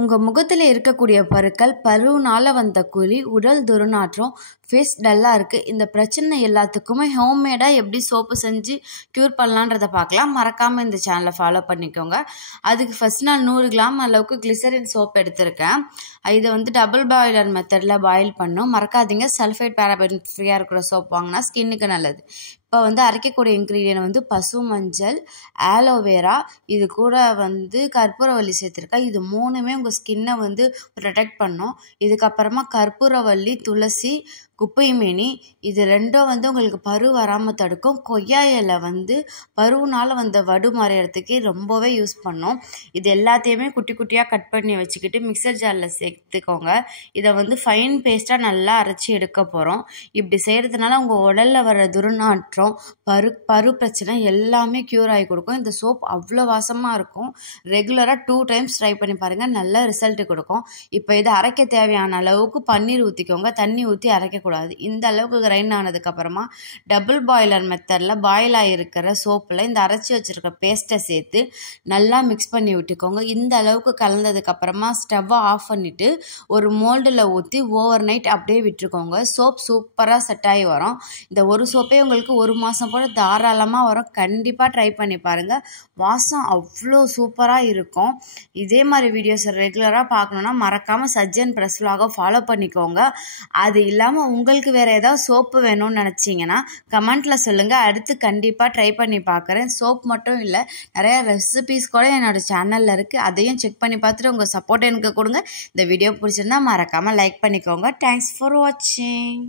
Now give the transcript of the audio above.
உங்க முகத்துல இருக்கக்கூடிய பருக்கள், பருவுனால வந்த குழி, உடல் துர்நாற்றம், ஃபேஸ் டல்லா இருக்கு. இந்த பிரச்சனை எல்லாத்துக்குமே ஹோம்மேடா எப்படி சோப்பு செஞ்சு க்யூர் பண்ணலான்றத பார்க்கலாம். மறக்காம இந்த சேனலை ஃபாலோ பண்ணிக்கோங்க. அதுக்கு ஃபர்ஸ்ட் நான் 100 கிராம் அளவுக்கு கிளிசரின் சோப் எடுத்திருக்கேன். இதை டபுள் பாய்லர் மெத்தடில் பாயில் பண்ணும். மறக்காதீங்க, சல்ஃபைட் பேராபென் ஃப்ரீயாக இருக்கிற சோப் வாங்கினா ஸ்கின்னுக்கு நல்லது. இப்போ அரைக்கக்கூடிய இன்க்ரீடியன்ட் பசு மஞ்சள், ஆலோவேரா, இது கூட கற்பூரவள்ளி சேர்த்துருக்கேன். இது மூணுமே உங்கள் ஸ்கின்னை ப்ரொடெக்ட் பண்ணும். இதுக்கப்புறமா கற்பூரவள்ளி, துளசி, குப்பைமேனி, இது ரெண்டும் உங்களுக்கு பரு வராமல் தடுக்கும். கொய்யா இலை பருவுனால் வந்த வடு மறையறதுக்கு ரொம்பவே யூஸ் பண்ணும். இது எல்லாத்தையுமே குட்டி குட்டியாக கட் பண்ணி வச்சுக்கிட்டு மிக்சர் ஜாரில் சேர்த்துக்கோங்க. இதை ஃபைன் பேஸ்ட்டாக நல்லா அரைச்சி எடுக்க போகிறோம். இப்படி செய்கிறதுனால உங்கள் உடலில் வர துர்நாற்றம், பரு பிரச்சனை எல்லாமே க்யூர் ஆகி கொடுக்கும். இந்த சோப் அவ்வளோ வாசமாக இருக்கும். ரெகுலராக 2 டைம்ஸ் ட்ரை பண்ணி பாருங்கள், நல்ல ரிசல்ட் கொடுக்கும். இப்போ இதை அரைக்க தேவையான அளவுக்கு பன்னீர் ஊற்றிக்கோங்க. தண்ணி ஊற்றி அரைக்கக்கூடாது. இந்த அளவுக்கு கிரைண்ட் ஆனதுக்கப்புறமா டபுள் பாய்லர் மெத்தடில் பாயில் ஆகிருக்கிற சோப்பில் இந்த அரைச்சி வச்சுருக்க பேஸ்ட்டை சேர்த்து நல்லா மிக்ஸ் பண்ணி விட்டுக்கோங்க. இந்த அளவுக்கு கலந்ததுக்கப்புறமா ஸ்டவ்வை ஆஃப் பண்ணிவிட்டு ஒரு மோல்டில் ஊற்றி ஓவர் நைட் அப்படியே விட்டுருக்கோங்க. சோப் சூப்பராக செட் ஆகி வரும். இந்த ஒரு சோப்பே உங்களுக்கு 1 மாதம் போல் தாராளமாக வரும். கண்டிப்பாக ட்ரை பண்ணி பாருங்கள். வாசம் அவ்வளோ சூப்பராக இருக்கும். இதே மாதிரி வீடியோஸ் ரெகுலராக பார்க்கணுன்னா மறக்காமல் சஜ்ஜன் ப்ரெஸ் vlog ஃபாலோ பண்ணிக்கோங்க. அது இல்லாமல் உங்களுக்கு வேறு ஏதாவது சோப்பு வேணும்னு நினச்சிங்கன்னா கமெண்ட்டில் சொல்லுங்கள். அடுத்து கண்டிப்பாக ட்ரை பண்ணி பார்க்குறேன். சோப் மட்டும் இல்லை, நிறையா ரெசிபீஸ் கூட என்னோடய சேனலில் இருக்குது. அதையும் செக் பண்ணி பார்த்துட்டு உங்கள் சப்போர்ட் எனக்கு கொடுங்க. இந்த வீடியோ பிடிச்சிருந்தா மறக்காமல் லைக் பண்ணிக்கோங்க. தேங்க்ஸ் ஃபார் வாட்சிங்.